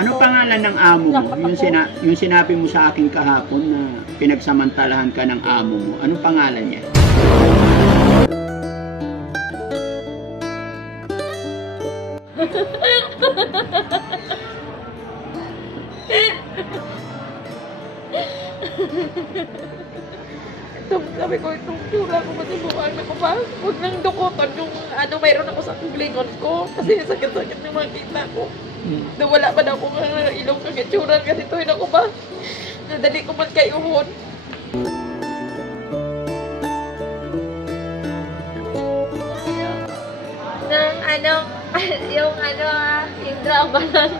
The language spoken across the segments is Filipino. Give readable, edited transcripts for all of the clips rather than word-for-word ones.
Ano pangalan ng amo mo? Yung sinabi mo sa akin kahapon na pinagsamantalahan ka ng amo mo. Anong pangalan niya? Sabi ko, itong tsura ko matibukan ako ba? Huwag nang dukutan yung mayroon ako sa kuglingon ko. Kasi sakit-sakit na makita ko. Nawala pa na ako ng ilong kagitsuran kasi ito ako ba? Nadali ko man kay uhod. Yung drama lang.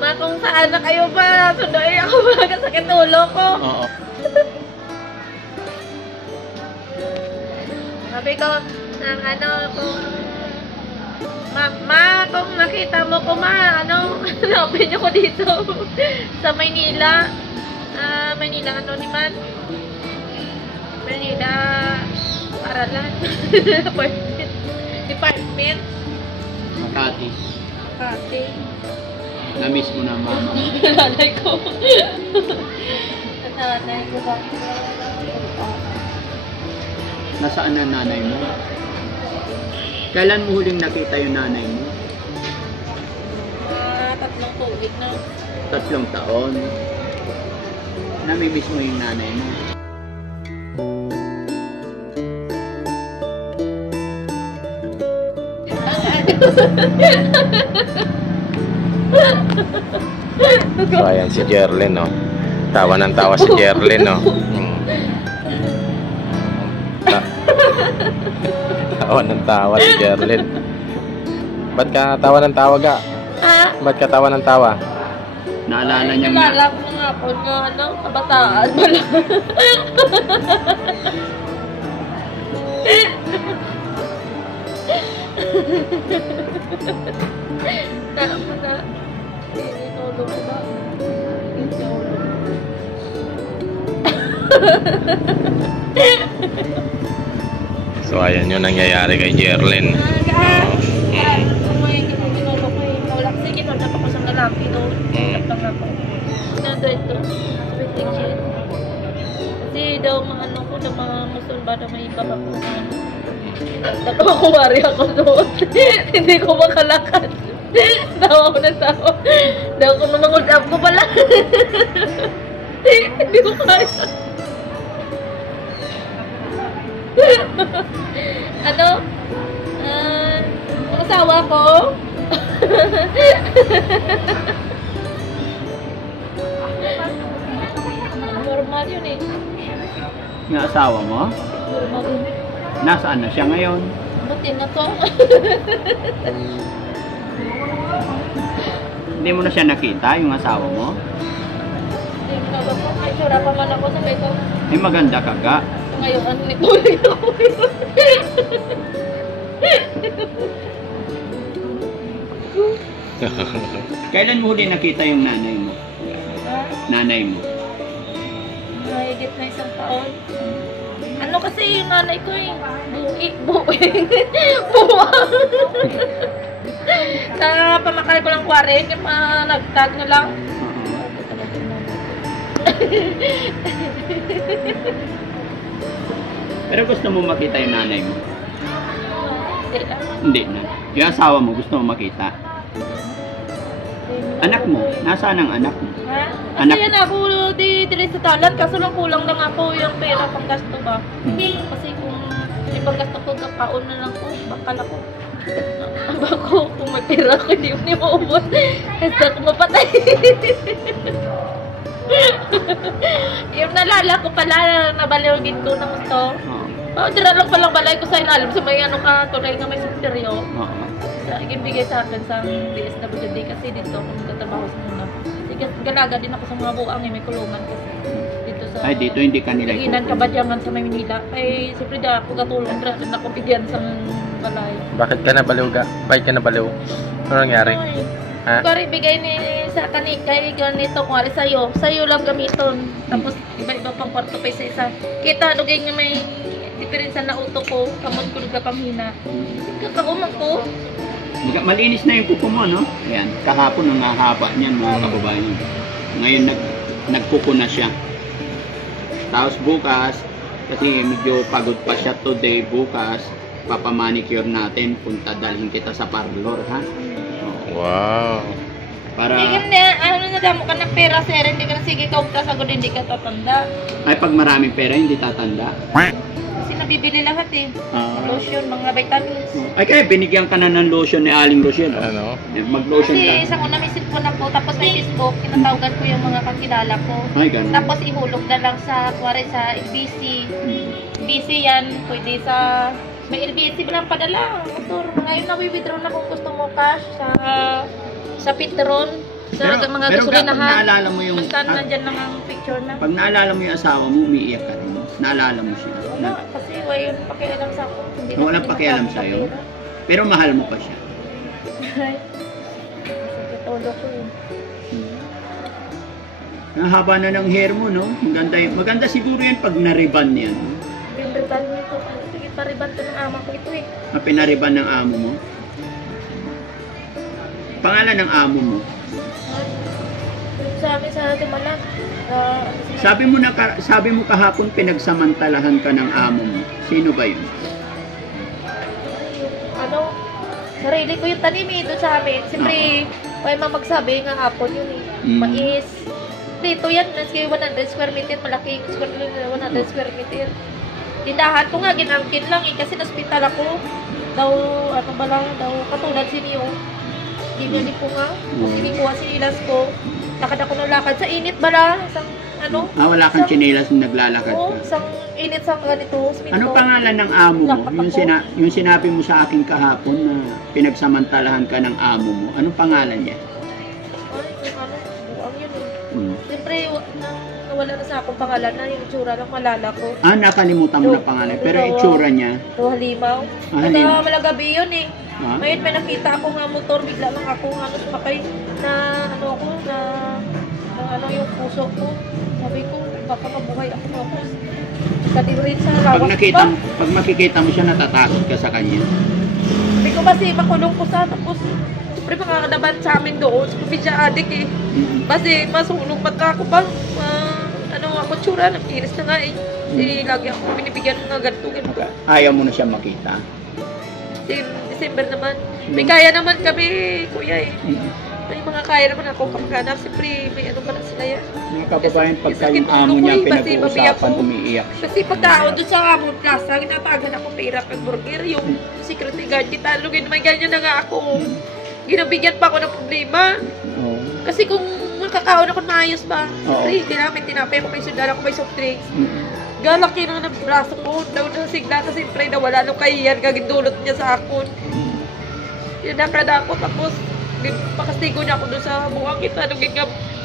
Ma, kung saan na kayo ba? Sundoy ako ba? Kasakit ulo ko. Oo. Sabi ko, kung kung nakita mo ko hanapin niyo ko dito sa Maynila. Maynila, Maynila, Paralan. Department. Makati. Makati. Na-miss mo na mama. Nanay ko. Nanay ko ba? Nasaan na nanay mo? Kailan mo huling nakita yung nanay mo? 3 tuig na. 3 taon. Namimiss mo yung nanay mo? So ayan si Jerlyn, no? Tawa ng tawa si Jerlyn, no? Tawa ng tawa si Jerlyn. Ba't ka tawa ng tawa ga? Ba't ka tawa ng tawa? Naalala niya naalala ko nga po kabataan mo lang. Tama na. Tinulog ko ba? So ayan yung nangyayari kay Jerlyn. Lalaki doon. Tapang ako. Ito. Waiting siya. Kasi daw ko na mga musulba na may iba ako. Nakakumari ako doon. Hindi ko makalakad. Tawa ko na tawa. Daw ko namangod up ko pala. Hindi ko kaya. Ang asawa ko. Normal yun eh. Yung asawa mo? Normal yun. Nasaan na siya ngayon? Buti na to. Hindi mo na siya nakita, yung asawa mo? Hindi mo na ba po? Ay, sura pa man ako sa ito. Ay, maganda ka ga. Ngayon, nikulit ako yun. Kailan mo huli nakita yung nanay mo? Nanay mo? Mahigit na 1 taon. Kasi yung nanay ko buwing. Buwang. Sa pamakal ko lang 40, yung nagtag na lang. Pero gusto mo makita yung nanay mo? Hindi na. Hindi na. Yung asawa mo gusto mo makita? Anak mo? Nasaan ang anak mo? Ha? Anak. Kasi yan ako di sa talan, kaso lang kulang lang ako yung pera pang gasto ba. Kasi kung yung pang gasto ko, kapaon na lang ko, bakal ako. Bako, kung may pera ko, hindi mo maubos. Kasi ako mapatay. Yung nalala ko pala, nabaliwagin ko ng gusto. Dira lang palang balay ko sa ilalim sa may tulay na may senteryo. Ibigay sa akin sa DSWD kasi dito ako nagtatrabaho sa muna. Kasi galaga din ako sa mga buang may kulungan kasi dito sa... Ay, dito hindi ka nila Inan Kabadyangan sa Maynila. Ay, siyempre di ako katulong na ako bigyan sa balay. Bakit ka nabaliw ga? Bakit ka nabaliw? Ano nangyari? Ha? Kung bigay ni sa kay ganito kung ari sa'yo lang gamiton. Tapos iba-iba pang kwarto pa isa-isa. Kita dugay nga may diferensya na uto ko, kamon ko luga pamhina. Kakauman ko. Malinis na yung kuko mo, no? Ayan, kahapon ang hahaba niyan, mga kababayan. Ngayon nagkuko na siya. Tapos bukas, kasi medyo pagod pa siya today, bukas papamanicure natin, dalhin kita sa parlor, ha? Wow. Para hindi na damo ka ng pera sir, hindi ka na sige kaugtas agad, hindi ka tatanda. Ay, pag maraming pera hindi tatanda. Kasi nabibili lahat eh. Lotion, mga vitamins. Ay, kaya binigyan ka na ng lotion ni Aling Rochelle. Ano? Mag-lotion ka. Kasi isang una may cellphone ako, tapos may Facebook, tinatawagan ko yung mga kakilala ko. Ay, ganun. Tapos ihulog na lang sa, kuwari sa LBC. LBC yan, pwede sa, may LBC ba lang padala, motor. Ngayon na-withdraw na kung gusto mo cash sa Petron. Sa mga gasolinahan. Pag naalala mo yung... Basta nandyan lang ang picture na. Pag naalala mo yung asawa mo, umiiyak ka rin. Naalala mo siya. Wala, kasi walang pakialam sa ako. Walang pakialam sa'yo? Pero mahal mo pa siya. Ay, todo ko yun. Ang haba na ng hair mo, no? Maganda siguro yan pag nariban yan. Pinariban mo ito. Sige, pariban to ng ama ko ito eh. Pinariban ng amo mo? Pangalan ng amo mo? Sa amin sa Timalag. Sabi mo kahapon pinagsamantalahan ka ng amo mo. Sino ba yun? Sarili ko yung tanim eh, doon sa amin. Siyempre, may magsabi nga hapon yun eh. Mais. Dito yan, nasa 100 square meter, malaki yung square meter, 100 square meter. Tindahan ko nga, ginangkin lang eh, kasi na-hospital ako. Daw, katulad siniyo. Hindi po nga. Sinikuha sinilas ko. Lakad ako ng lakad. Sa init bala. Wala kang chinelas na naglalakad ka. Isang init sa ganito. Ano pangalan ng amo mo? Yung sinabi mo sa akin kahapon na pinagsamantalahan ka ng amo mo. Anong pangalan niya? Buang yun eh. Siyempre, nawala na sa akong pangalan na yung itsura lang malala ko. Nakalimutan mo na pangalan. Pero itsura niya? Halimaw. Halimaw. Malagabi yun eh. Ngayon may nakita ako nga motor, bigla lang ako sumakay na yung puso ko. Sabi ko, baka mabuhay ako tapos kadirin sa lawas. Pag makikita mo siya, natatakot ka sa kanya? Sabi ko kasi makulong ko sa tapos siyempre mga kanaban sa amin doon, sa pabidya adik eh. Kasi masulong mata ako ba? Ako tsura, nakikinis na nga eh. Lagi ako binibigyan ng mga ganito. Ayaw mo na siya makita? December naman. May kaya naman kami, kuya eh. May mga kaya naman ako kamag-anak. Siyempre, may ano pa na sila yan. Mga kababayan, pagka yung amo niya pinag-uusapan, umiiyak siya. Kasi pagkao doon sa Amon Plaza, ginatagan ako pera pag burger. Yung security guard, kitalugin, may ganyan na nga ako. Ginabigyan pa ako ng problema. Kasi kung makakaon ako maayos ba, siyempre, hindi namin tinapay ako may sundan ako may soft drinks. Galaki na ng braso ko, daw na sigla kasi siyempre nawala nung kahiyan, kagindulot niya sa akon. Nakada ako, tapos pakastigo na ako doon sa buwang kita.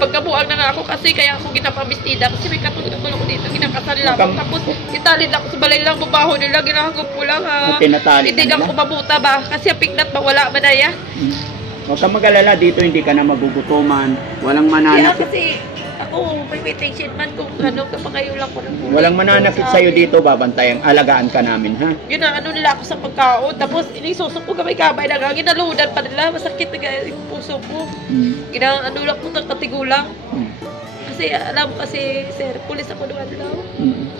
Pagkabuwang na nga ako kasi kaya ako ginapamistida kasi may katulad ako dito, ginakasal lang ako. Tapos italid ako sa balay lang, babaho nila, ginahagop ko lang ha. Hindi lang ako mabuta ba, kasi pignat ba wala ba na yan? Huwag kang mag-alala, dito hindi ka na magugutuman, walang mananakit. Kasi ako, may meditation man kung kapag lang ko ng buhay. Walang mananakit sa'yo dito, babantayan, alagaan ka namin, ha? Yun na, nila ako sa pagkaon, tapos inisusok ko kamay-kamay na nga, ginaludan pa nila, masakit na yung puso ko. Lang ko katigulang. Kasi alam kasi, sir, pulis ako doon lang.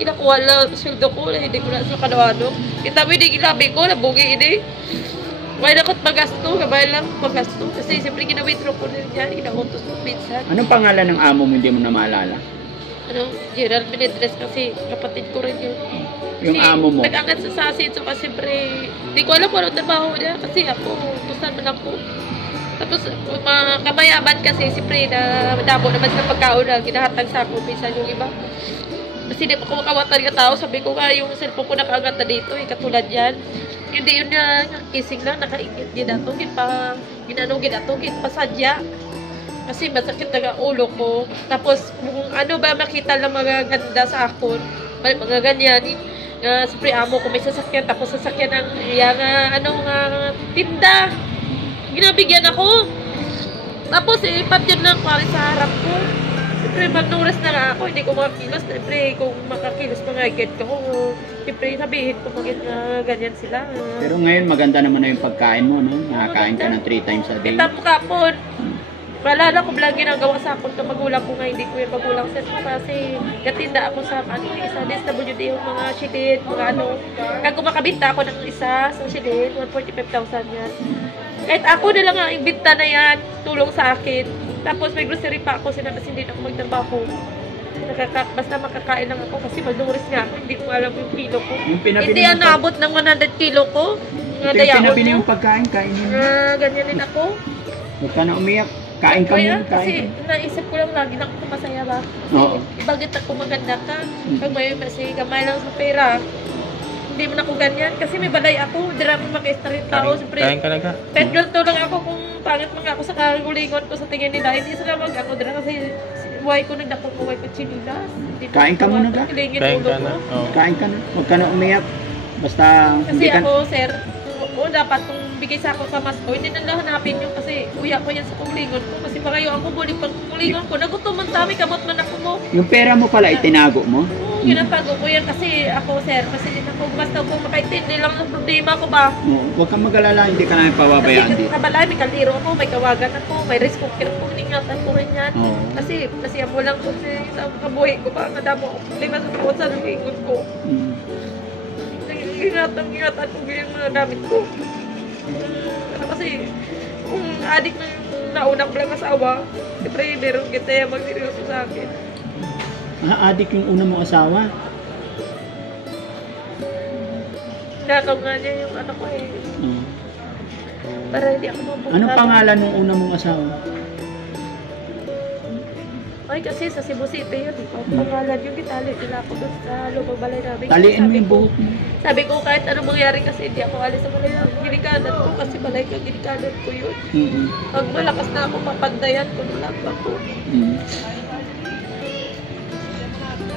Kinakuha lang sweldo ko, hindi ko na sa kanawano. Kita mo, hindi ginabi ko, nabugi ini. May nakot magasto, gabay lang magasto. Kasi siyempre gina-withdraw ko rin yan, gina-autos ko minsan. Anong pangalan ng amo mo, hindi mo na maalala? Gerald Menendres kasi kapatid ko rin yun. Yung amo mo? Nag-angat sa sasin, so kasi siyempre, hindi ko alam kung anong trabaho niya kasi ako, tusan man ako. Tapos, mga kamayaman kasi, siyempre, dabo naman sa pagkaon na ginahatag sa ako, minsan yung iba. Kasi di ako makawatan ka tao, sabi ko nga yung cellphone ko nakaangat na dito, katulad yan. Hindi yun na kising lang, nakaingit ginatugin pa, ginatugin pa sadya. Kasi masakit na ulo ko. Tapos, kung ano ba makita lang mga ganda sa akon, mga ganyan, siyempre amo ko may sasakyan, tapos sasakyan ng tinda. Ginabigyan ako. Tapos, pat yun lang pari sa harap ko. siyempre, magnuras na nga ako, hindi ko makakilos. Siyempre, kung makakilos mga agad ko, siyempre, sabihin ko maging ganyan sila. Pero ngayon, maganda naman na yung pagkain mo, no? Nakakain ka ng 3 times a day. Kita mo kapon. Malala ko lang ginagawa sa akin ng magulang ko nga, hindi ko yung magulang sa kasi katinda ako sa isa DSWD yung mga shilin, mga ano. Kaya kung makabinta ako ng isa sa shilin, 145,000 yan. Kahit ako na lang ang ibinta na yan, tulong sa akin. Tapos may grocery pa ako, sinabi hindi na ako magtrabaho. Basta makakain lang ako kasi maduris nga ako, hindi ko alam yung kilo ko. Hindi yan naabot ng 100 kilo ko. Ito yung pinabili yung pagkain, kainin mo. Ganyan din ako. Huwag ka na umiyak. Kain ka muna, kasi kain. naisip ko lang lagi na ako masaya ba? Oo. Bakit ako maganda ka? Pag may kasi kamay lang sa pera, hindi mo na ako ganyan. Kasi may balay ako, hindi namin makaista rin tao. Kain ka na ka. Kahit ganito lang ako kung pangit mga ako sa kagulingon ko sa tingin nila. Hindi sila mag-ano dira kasi buhay ko nagdakong buhay ko chinilas. Kain ka muna ka? Kain ka na. Kain ka na. Huwag ka na umiyak. Basta kasi hindi ka... ako, sir, dapat kung bigay sa ako sa mas ko, hindi na lang hanapin yung kasi uya ko yan sa kulingon ko. Kasi pakayo ako bulik pag kulingon ko, nagutuman tami, kamot man ako mo. Yung pera mo pala itinago mo? Oo, ginatago ko yan kasi ako, sir, kasi din ako, basta kung makaintindi lang ng problema ko ba. Oo, huwag kang mag-alala, hindi ka namin pababayaan kasi dito. kabalay, may kaliro ako, may kawagan ako, may risk cooker ko, ningatan ko rin yan. Oo. Kasi mo lang ko sa kabuhay ko ba, madamo ako problema sa buwan sa lumingon ko. Ingatan ko yung mga gamit ko. Kasi kung adik na yung naunang lang asawa, siyempre meron kita yung magseryoso sa akin. Adik yung una mong asawa? Nakaw nga niya yung anak ko eh. Para hindi ako mabuka. Anong pangalan ng una mong asawa? Ay kasi sa Cebu City yun, pangalan yung kitali nila ako doon sa lumang balay namin. Taliin mo yung buhok mo. Sabi ko kahit anong mangyari kasi hindi ako alis sa balay ng ginikanan ko kasi balay ka ginikanan ko yun. Pag malakas na ako, papandayan ko lang ako.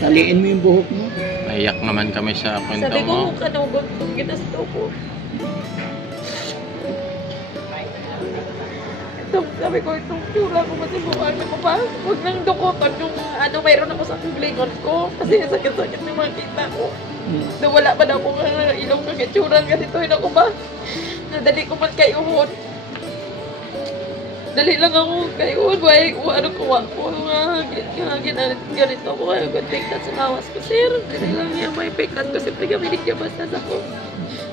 Taliin mo yung buhok mo. Naiyak naman kami sa kwento Sabi ko mo. kung kanugot kung ginasto ko. Sabi ko, itong tsura ko masibukan ko pa. Huwag nang dukutan yung mayroon ako sa kulingon ko. Kasi sakit-sakit na makita ko. Nawala pa na akong ilong ng itsuran kasi ito ako ba? Nadali ko man kay Uhod. Dali lang ako kay Uhod. Ano kuha ko ganito ko. Good pigtan sa lawas ko, sir. Dali lang niya may pigtan ko. Siyempre gamitin niya basta ako.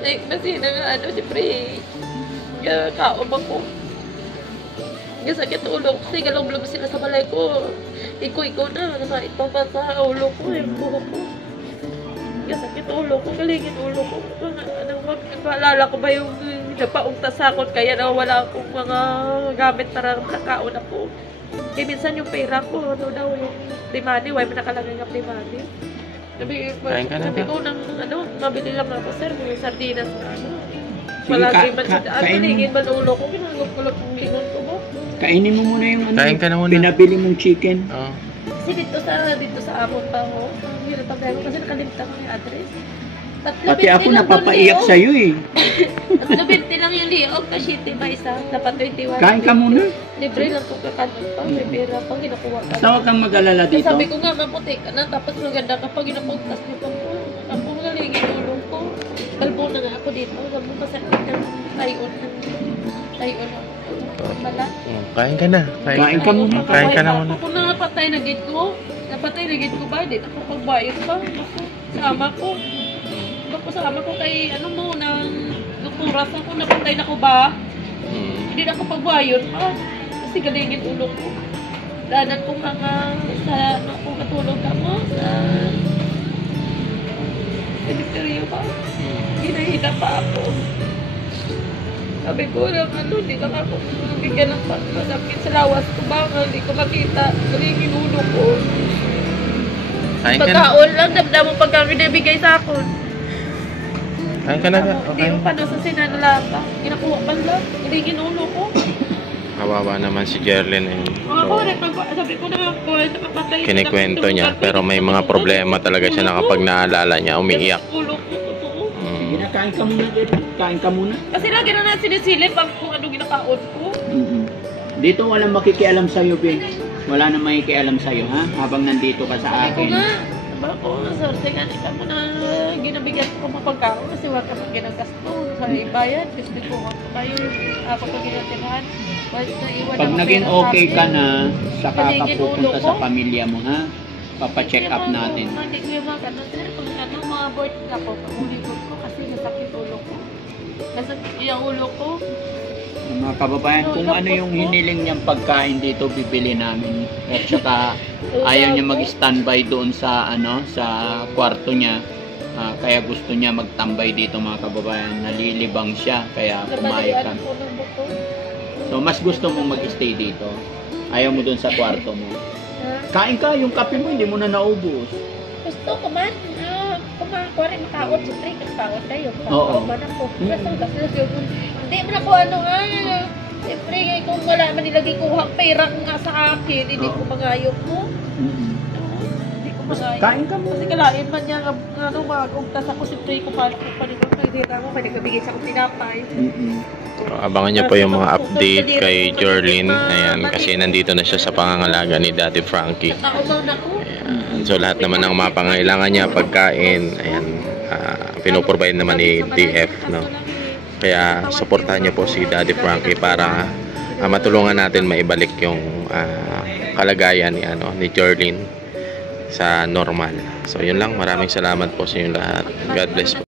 Kasi siyempre kaom ako. Sakit ulo ko kasi galong-galong sila sa balay ko. Iko-iko na, nasait pa sa ulo ko, yung buhok ko. Sakit ulo ko, galingin ulo ko. Maalala ko ba yung napaungtasakot kaya na wala akong mga gamit para nakaon ako. Eh minsan yung pera ko, daw yung limani, why man nakalagay ng limani. Sabi ko nang mabili lang ako, sir, mga sardinas na Palagi man sa daan, paligid man ulo ko, pinagod ko lang kung lingon ko ba. Kainin mo muna yung Kain ka na muna. pinabili mong chicken. Oo. Kasi dito sa amon pa ako, ang hirap pa ko kasi nakalimutan ko yung address. Pati ako napapaiyak sa'yo eh. 3.20 lang yung liog, kasi ba isa, dapat 21. Kain ka muna. Libre lang kung kakanon pa, may pera pa, ginakuha ka. Basta huwag kang mag-alala dito. Sabi ko nga, maputi ka na, tapos maganda ka pag ginapagtas mo pa po. Ako galigin ulo ko. Kalbo na nga ako dito, sabi mo masakit ng tayon ako. Balat. Kain ka na. Kain ka muna. Kain ka na muna. Kung napatay na git ko ba, di ako pagbayad pa. Sama ko. Sama ko kay nang lukuras ako, napatay na ko ba? Hindi na ako pagbayad pa. Kasi galingin ulo ko. Danan ko mga kung katulog ka mo sa cemetery ba? Hinahina pa ako. Sabi ko lang hindi lang ako bigyan ng masakit sa lawas ko ba? Hindi ko makita. Galingin ulo ko. Pagkaon lang, damdam mo pagka binibigay sa akin. Kain ka na ka. Hindi ko pa doon sa sinanalata. Ginakuha pa lang. Galingin ulo ko. Kawawa naman si Jerlyn eh. Sabi ko na po, nakapatay. Kinikwento niya, pero may mga problema talaga siya na kapag naalala niya, umiiyak. Ulo ko, totoo. Sige na, kain ka muna. Kain ka muna. Kasi lagi na sinisilip ang kung ano ginakaon ko. Dito walang makikialam sa'yo, Ben. Wala na may kialam sa'yo, ha? Habang nandito ka sa Sabi ko akin. nga, diba ako, sorte ka nila mo na ginabigat ko mapagkaroon kasi wag ka pag ginagasto sa ibayad. Gusto ko kayo, ako pag ginatirahan. Pag naging okay ka na, saka ka pupunta sa pamilya mo, ha? Papacheck up natin. Hindi ko yung mga ganun. Kung ano, mga board ka po, pag-ulikot ko kasi nasakit ulo ko. Nasakit yung ulo ko. Mga kababayan, kung ano yung hiniling niyang pagkain dito, bibili namin. At saka ayaw niya mag-standby doon sa sa kwarto niya. Kaya gusto niya magtambay dito, mga kababayan. Nalilibang siya, kaya pumayag ka. So mas gusto mo mag-stay dito. Ayaw mo doon sa kwarto mo. Kain ka, yung kape mo hindi mo na naubos. Gusto ko man. Kumakuha rin taot. Siyempre, kagtaot kayo. Oo. Ba na po? Hindi mo na po siyempre, kung wala man nilagay kuha pera nga sa akin, hindi ko magayok mo. Hindi ko magayok. Kain ka mo. Kasi kalain man niya, magugtas ako, siyempre, kung paano pwede mo, pwede kabigay sa akong tinapay. So, abangan niyo po yung mga update kay Jorlyn. Ayan, kasi nandito na siya sa pangangalaga ni Daddy Frankie. Nakaumaw na ko. Ayan, so lahat naman ng mga pangangailangan niya, pagkain, ayan, pinoprovide naman ni DF, no? Kaya supportahan niyo po si Daddy Frankie para matulungan natin maibalik yung kalagayan ni Jorlyn sa normal. So yun lang, maraming salamat po sa inyo lahat. God bless po.